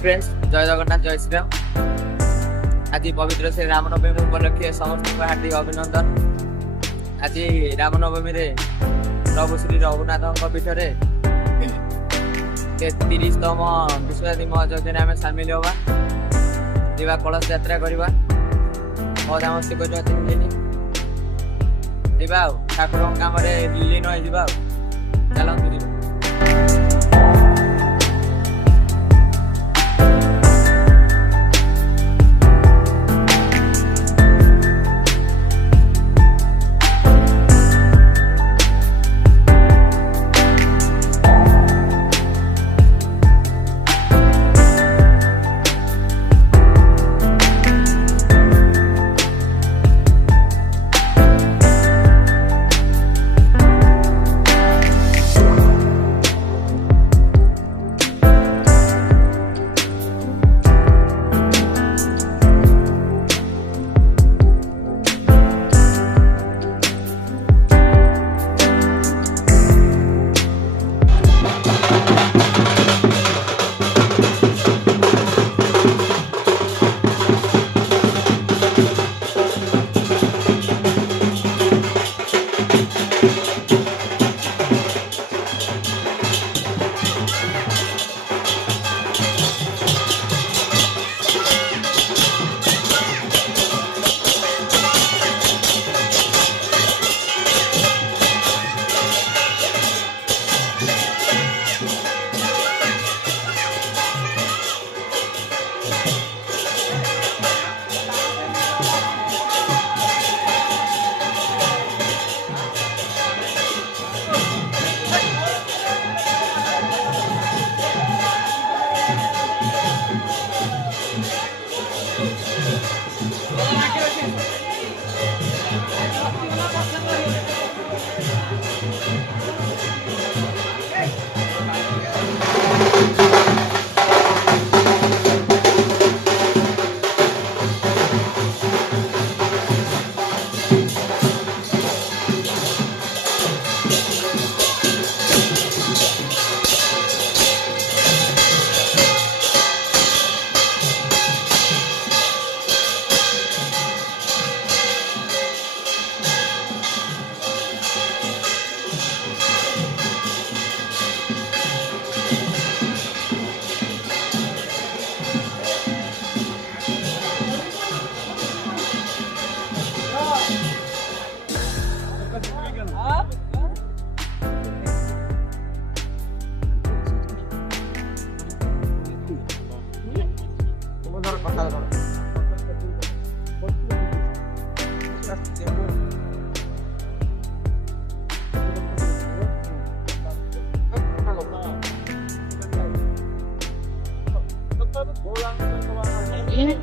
Friends जय जगन्नाथ जय श्रीराम। आज पवित्र श्री रामनवमी उपलक्षे समस्त हार्दिक अभिनंदन। आज रामनवमी रे प्रभु श्री रघुनाथ पीठ में 33तम विश्ववादी महायज्ञ आम सामिल हवा कलश यात्रा करवा मजा मस्ती कर ठाकुर काम लीन हो चलते।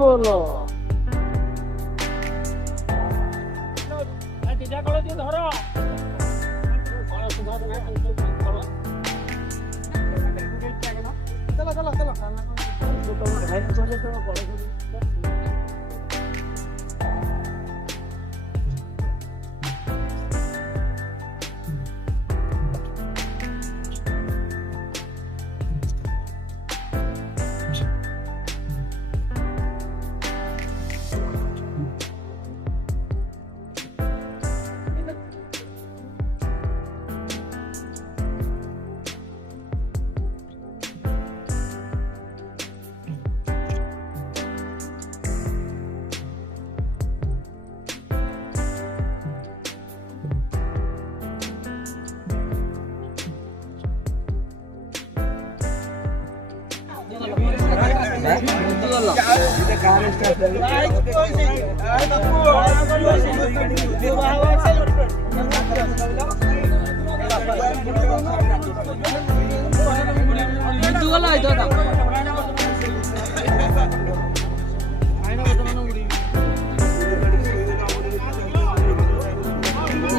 बोलो चलो चलो चलो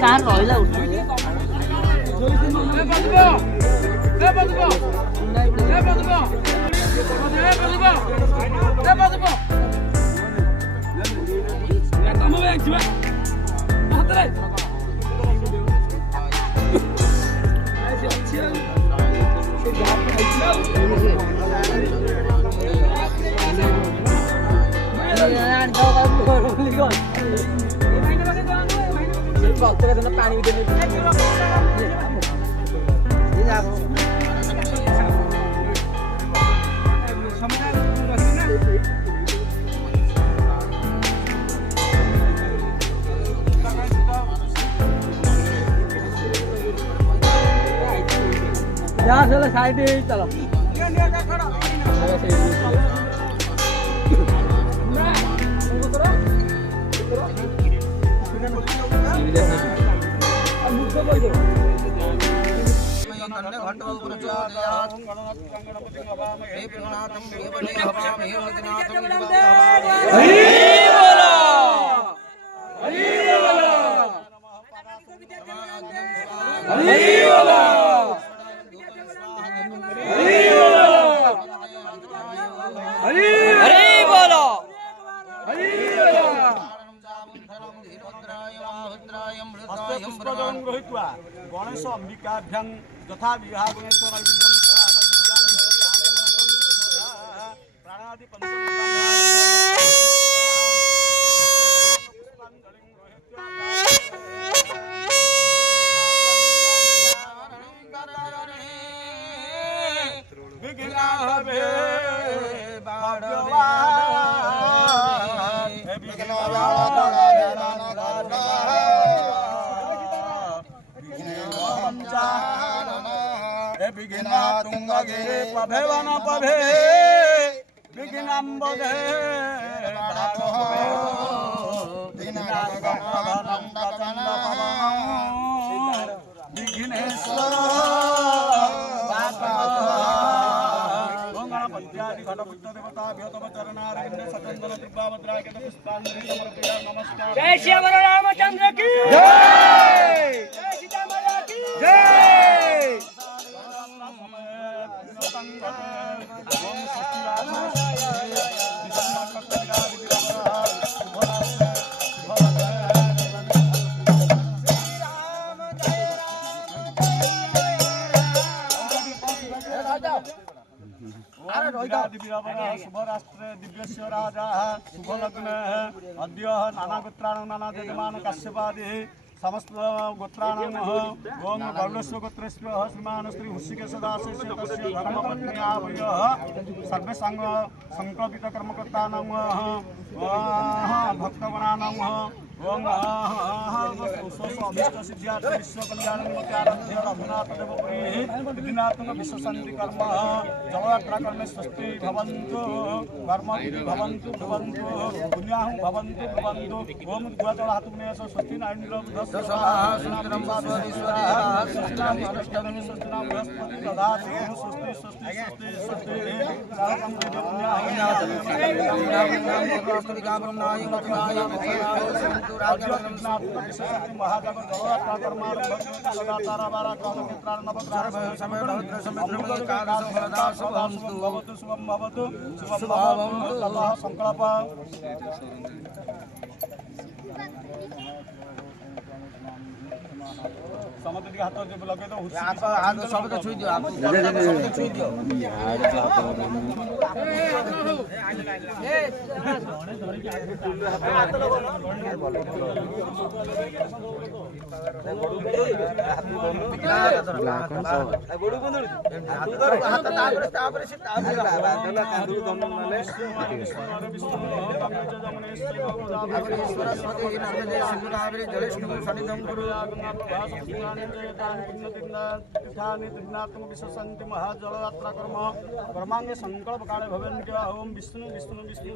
कार रहिला भक्त का दिन पानी भी देने यहाँ चलो साइड चलो गणेश अंबिकाभ्यं यथा विहागुणेश्वर प्राणादि विघ्ना तुंगगिरे पभे वन पभे विघ्नाम्बदे विघ्नेश्वर गणपत्यादि घटपुत्र देवता भ्योतवचरणारविंद सचंदन दिव्यावद्राय के पुष्पांजलि समर्पयामि नमस्कार। जय श्री रामचंद्र की जय, जय सीतामाता की जय। शुभ राष्ट्रे दिव्यस्य राजा शुभ लग्न अद्य नाना गोत्राण नाना जजमान काश्यपादि समस्त गोत्राणां ओम गरुडस्य गोत्रस्य श्रीमान श्री हृषिकेश दासस्य तस्य धर्मपत्नी आवयः सर्वे संकल्पित कर्मकर्तानां भक्तगणानां ओम अभीष्ट सिद्ध्यार्थ विश्व कल्याण आराध्य रघुनाथ देवपुरी विधिनात्मक विश्व शांति कर्म जलयात्रा कर्मे स्वस्ति भवन्तु कर्म भवन्तु भवन्तु पुण्याहं भवन्तु भवन्तु ओम द्वादश हातुने स्वस्ति नाइन्द्र बुधस्वस्तिनाम स्वस्तिनाम अष्टमी स्वस्तिनाम बृहस्पति दधातु स्वस्ति स्वस्ति स्वस्ति स्वस्ति रामं महाजग जलयात्रा कर्मारंभ सदाचार बारा काल क्षेत्रार नवग्रह भवतु शुभम भवतु ततः संकल्प समति हाथ लगे तो हाथ सब तो छुई दियो आप छुई दियो बडू बंद हाथ तापर से तापर बाबा कांदू दम माले विश्वशांति महाजलयात्रा कर्म कर्मांगे संकल्प काले भवन ओम विष्णु विष्णु विष्णु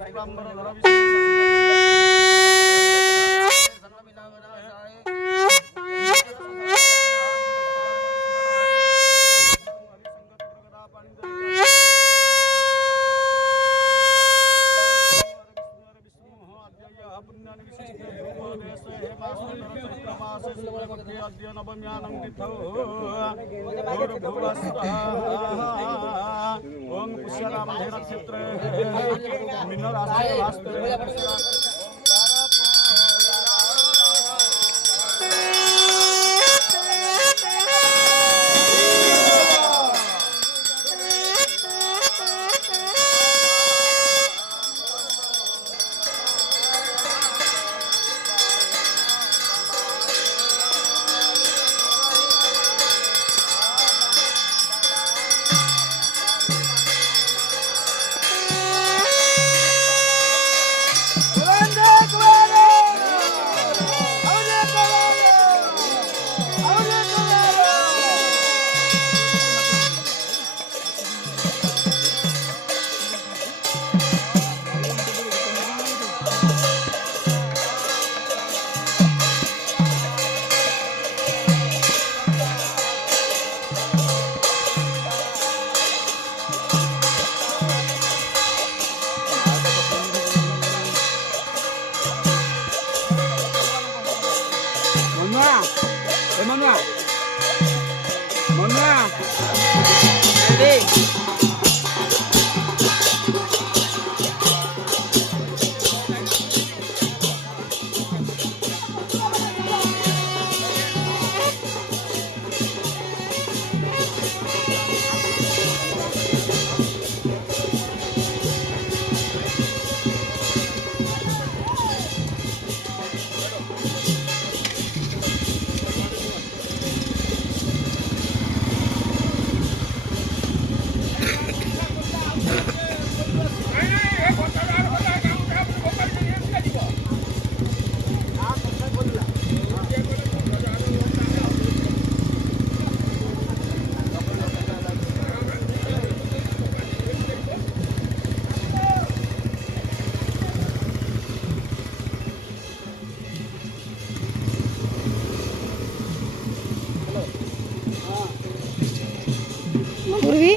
ओम पुष्यराम नक्षत्र मीन राशि Mania. Mania. Ready? पूर्वी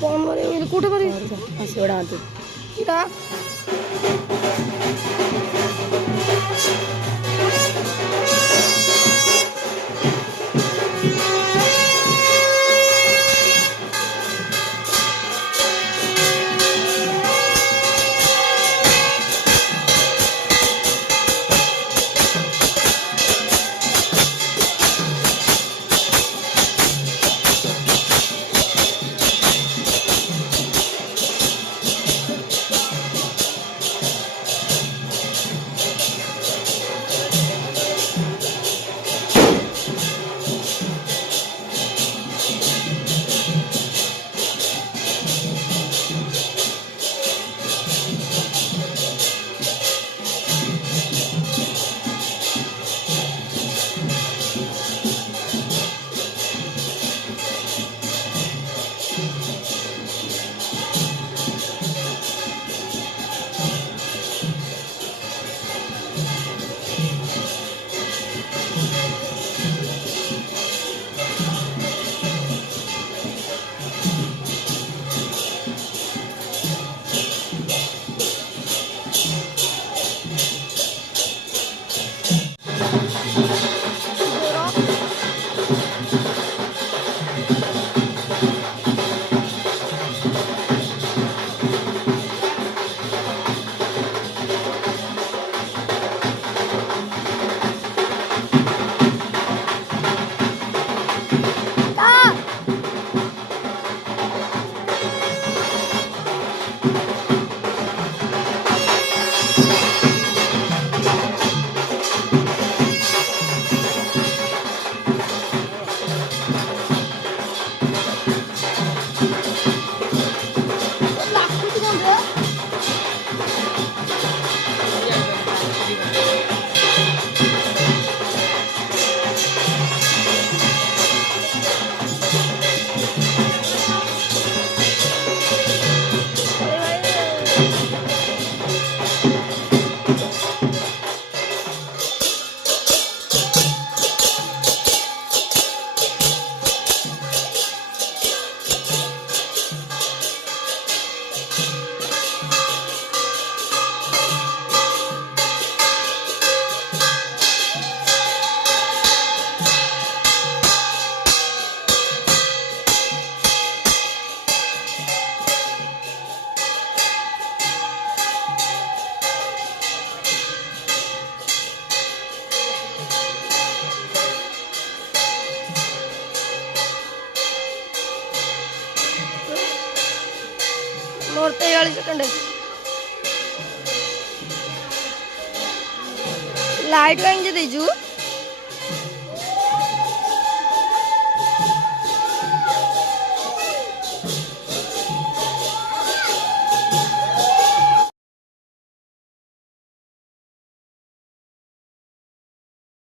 फोन मध्ये होईल कुठे बरे असं एवढा आणतो इथं ನೋಡ್ತಾ 7 ಸೆಕೆಂಡ್ लाइट कहीं दीजू